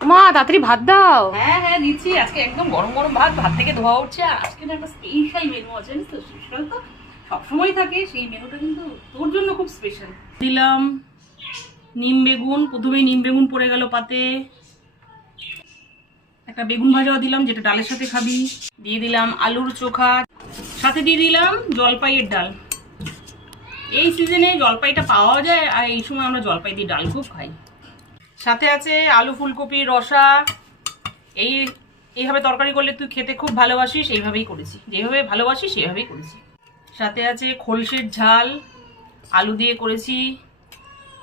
মা তাড়াতাড়ি ভাত দাও। হ্যাঁ হ্যাঁ দিচ্ছি। আজকে একদম গরম গরম ভাত থেকে ধোয়া উঠছে। আর আজকে না একটা স্পেশাল মেনু আছে, জানিস তো? স্পেশাল তো সবসময় থাকে, সেই মেনুটা কিন্তু তোর জন্য খুব স্পেশাল। দিলাম নিম বেগুন, প্রথমেই নিম বেগুন পড়ে গেল পাতে। একটা বেগুন ভাজাও দিলাম, যেটা ডালের সাথে খাবি। দিয়ে দিলাম আলুর চোখা, সাথে দিয়ে দিলাম জলপাইয়ের ডাল। এই সিজনে জলপাইটা পাওয়া যায়, আর এই সময় আমরা জলপাই দিয়ে ডাল খুব খাই। সাথে আছে আলু ফুলকপির রসা। এইভাবে তরকারি করলে তুই খেতে খুব ভালোবাসিস, এইভাবেই করেছি। যেভাবে ভালোবাসিস সেইভাবেই করেছি। সাথে আছে খলসের ঝাল, আলু দিয়ে করেছি।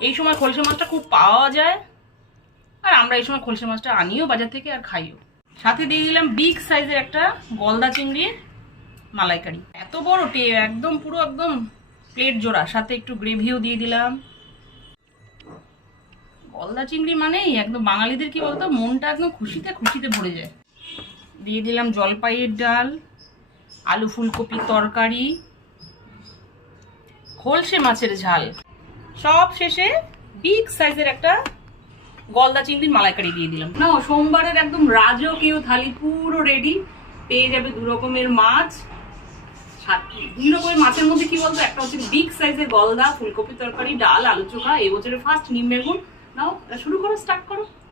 এই সময় খলসে মাছটা খুব পাওয়া যায়, আর আমরা এই সময় খলসে মাছটা আনিও বাজার থেকে আর খাইও। সাথে দিয়ে দিলাম বিগ সাইজের একটা গলদা চিংড়ির মালাইকারি, এত বড় একদম পুরো একদম প্লেট জোড়া। সাথে একটু গ্রেভিও দিয়ে দিলাম। গলদা চিংড়ি মানেই একদম বাঙালিদের কি বলতো, মনটা একদম খুশিতে খুশিতে ভরে যায়। দিয়ে দিলাম জলপাইয়ের ডাল, আলু ফুলকপির তরকারি, খলসে মাছের ঝাল, সব শেষে বিগ সাইজের একটা গলদা চিংড়ির মালাইকারি দিয়ে দিলাম। না, সোমবারের একদম রাজকীয় থালি পুরো রেডি। পেয়ে যাবে 2 রকমের মাছ। 2 রকমের মাছের মধ্যে কি বলতো, একটা হচ্ছে বিগ সাইজের গলদা, ফুলকপি তরকারি, ডাল, আলু চোখা, এই বছরের ফার্স্ট নিম বেগুন। নাও শুরু করো, স্টার্ট করো।